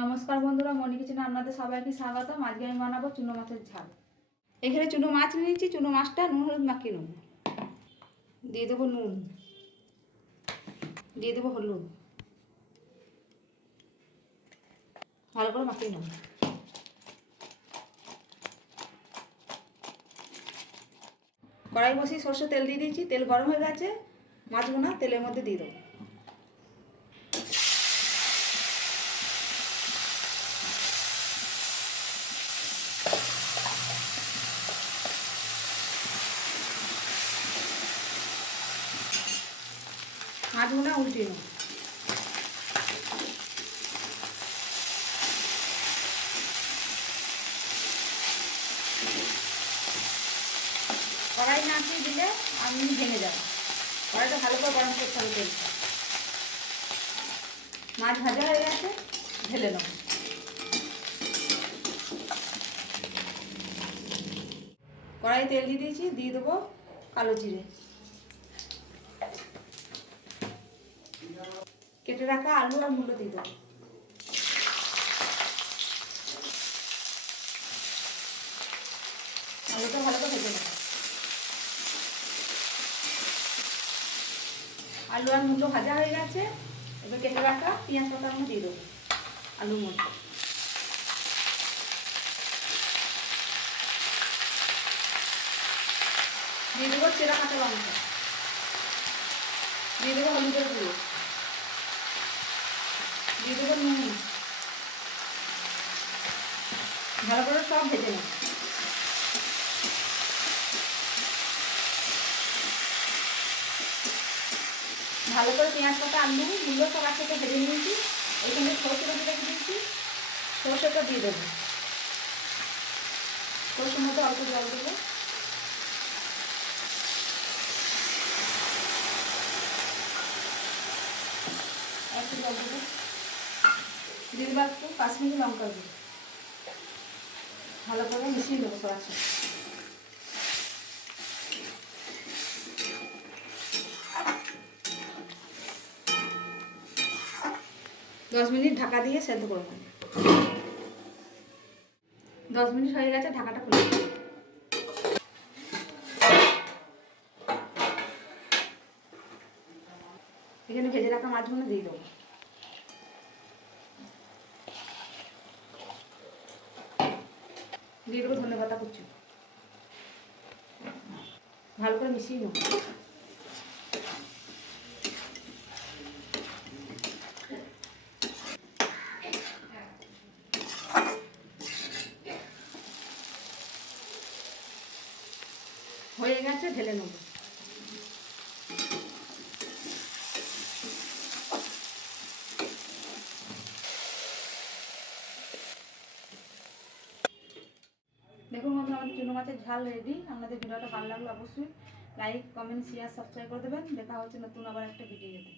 নমস্কার বন্ধুরা, মনি কিচেনে আপনাদের সবাইকে স্বাগতম। আজকে আমি বানাবো চুনো মাছের ঝাল। এখানে চুনো মাছ নিয়েছি। চুনো মাছটা নুন হলুদ মাখিয়ে নেব। দিয়ে দেবো নুন, দিয়ে দেবো হলুদ, ভালো করে মাখিয়ে নেব। কড়াই বসিয়ে সরষে তেল দিয়ে দিয়েছি। তেল গরম হয়ে গেছে। মাছগুলো তেলের মধ্যে দিয়ে দেবো। মাছগুলো উল্টিয়ে নেব। কড়াই নাড়িয়ে দিলে আমি ভেঙে যাবো। কড়াইটা ভালো করে গরম করতে হবে। তেলটা মাছ ভাজা হয়ে গেছে, ঢেলে নেব। কড়াই তেল দিয়ে দিয়েছি। দিয়ে দেবো কালো জিরে, কেটে রাখা আলু আর মূলো দিয়ে দেবো। আলুটা ভালো করে ভেজে নেব। আলু আর মূলো ভাজা হয়ে গেছে। এবার কেটে রাখা পেঁয়াজ পাতাগুলো দিয়ে দেবো আলুর মধ্যে। দিয়ে দেবো চেরা কাঁচা লঙ্কা, দিয়ে দেবো হলুদের গুঁড়ো, দিয়ে দেবো নুন। ভালো করে সব ভেজে নেব। ভালো করে পেঁয়াজ পাতা আলু মূলো সব একসাথে ভেজে নিয়েছি। এইখানে সরষে বাটা রেখে দিয়েছি। সরষেটা দিয়ে দেবো। সরষের মধ্যে অল্প জল দেবো। একটু জল দেবো। দিয়ে দেবো একটু কাশ্মীরি লঙ্কা দেবো। ভালো করে মিশিয়ে দেবো সব একসাথে। 10 মিনিট ঢাকা দিয়ে সেদ্ধ করে নেব। 10 মিনিট হয়ে গেছে, ঢাকাটা খুলে দেবো। এখানে ভেজে রাখা মাছগুলো দিয়ে দেবো। দিয়ে দেবো ধনে পাতা কুচি। ভালো করে মিশিয়ে নেব। হয়ে গেছে, ঢেলে নেব। দেখুন বন্ধুরা, আমাদের চুনো মাছের ঝাল রেডি। আপনাদের ভিডিওটা ভালো লাগলো অবশ্যই লাইক কমেন্ট শেয়ার সাবস্ক্রাইব করে দেবেন। দেখা হচ্ছে নতুন আবার একটা ভিডিওতে।